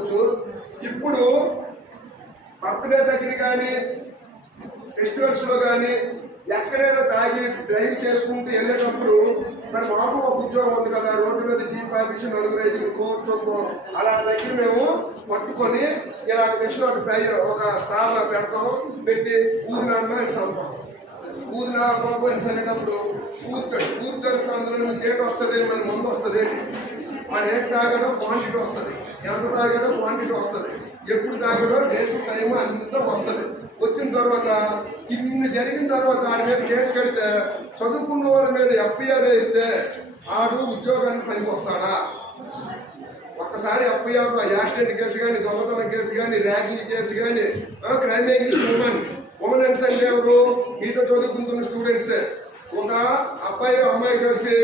చేసుకోవచ్చు. ఇప్పుడు బర్త్డే దగ్గర కానీ ఫెస్టివల్స్ లో కానీ ఎక్కడైనా తాగి డ్రైవ్ చేసుకుంటూ వెళ్ళేటప్పుడు మరి మాకు ఒక ఉద్యోగం ఉంది కదా, రోడ్డు మీద జీప్ ఆఫీస్ 4-5 కోర్టు అలాంటి దగ్గర మేము పట్టుకొని ఇలాంటి మిషన్ ఒక స్టాల్లో పెడతాం, పెట్టి ఊదినాన్న అని సంతాం. ఊదినా బాబు అని సరేటప్పుడు ఊదుతాడు అందులో చేటు వస్తుంది, మళ్ళీ ముందు వస్తుంది. మన ఏం తాగడో క్వాంటిటీ వస్తుంది, ఎంత తాగడో క్వాంటిటీ వస్తుంది, ఎప్పుడు తాగడో డేట్ టైం అంతా వస్తుంది. వచ్చిన తర్వాత ఇన్ని జరిగిన తర్వాత ఆడి మీద కేసు కడితే చదువుకున్న వాళ్ళ మీద ఎఫ్ఐఆర్ వేస్తే ఆడు ఉద్యోగానికి పనికి వస్తాడా? ఒక్కసారి ఎఫ్ఐఆర్లో యాక్సిడెంట్ కేసు కానీ, దొంగతనం కేసు కానీ, ర్యాగింగ్ కేసు కానీ, క్రైమ్ అగెయిన్స్ట్ ఉమెన్ అంటే ఎవరు? మీతో చదువుకుంటున్న స్టూడెంట్సే. ఒక అబ్బాయి అమ్మాయి కలిసి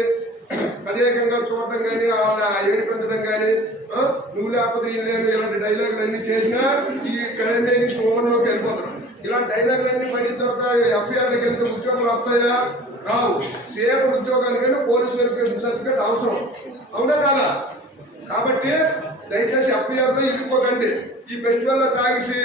ప్రత్యేకంగా చూడటం కానీ, వాళ్ళ ఏడిపించడం కానీ, నువ్వు లేకపోతే నేను లేను ఇలాంటి డైలాగులు అన్ని చేసినా ఈ క్రైమ్ అగెయిన్స్ట్ ఉమెన్లోకి వెళ్ళిపోతారు. ఇలాంటి డైలాగులన్నీ పడిన తర్వాత ఎఫ్ఐఆర్లోకి వెళ్తే ఉద్యోగాలు వస్తాయా? రావు. సేమ్ ఉద్యోగానికైనా పోలీస్ వెరిఫికేషన్ సర్టిఫికేట్ అవసరం, అవునా కాదా? కాబట్టి దయచేసి ఎఫ్ఐఆర్లో ఇరుక్కోకండి. ఈ ఫెస్టివల్లో తాగేసి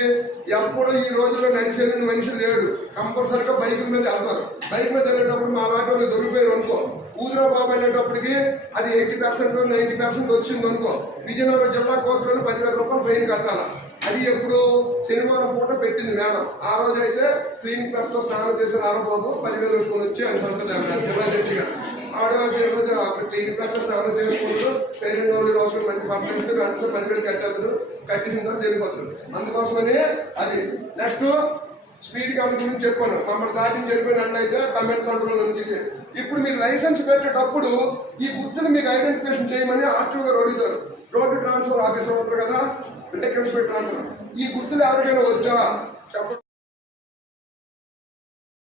ఎప్పుడు ఈ రోజుల్లో నడిచేళ్ళిన మనిషి లేడు. కంపల్సరిగా బైకుల మీద వెళ్తారు. బైక్ మీద వెళ్ళేటప్పుడు మా వాటిలో దొరికిపోయారు అనుకో, ఊదిరా బాబు వెళ్ళేటప్పటికి అది 80% 90% వచ్చింది అనుకో, విజయనగరం జిల్లా కోర్టులో 10,000 రూపాయలు ఫైన్ కట్టాలి. అది ఎప్పుడు శనివారం పూట పెట్టింది మేడం. ఆ రోజు అయితే క్లినిక్ ప్లస్ లో స్నానం చేసిన ఆరోబాబు 10,000 పెట్టుకుని వచ్చి ఆయన సంతది జిల్లా జడ్జి గారు. రోజు అక్కడ క్లినిక్ ప్లస్ లో స్నానం చేసుకుంటూ పేరెంట్ వాళ్ళు రోజులు మంచి పంటలు ఇస్తూ అంటే 10,000 కట్టేస్తారు. కట్టించిన తర్వాత వెళ్ళిపోతారు. అందుకోసమని అది నెక్స్ట్ స్పీడ్ కమిటీ గురించి చెప్పాను. మమ్మల్ని దాటిని జరిపినట్లయితే కమెంట్ కంట్రోల్ నుంచి. ఇప్పుడు మీరు లైసెన్స్ పెట్టేటప్పుడు ఈ గుర్తుని మీకు ఐడెంటిఫికేషన్ చేయమని ఆర్టీఓ గారు అడుగుతారు. రోడ్డు ట్రాన్స్ఫర్ ఆఫీసర్ ఉంటారు కదా, బ్రేక్ ఇన్స్పెక్టర్ అంటారు. ఈ గుర్తులు ఎవరికైనా వచ్చా చెప్పండి.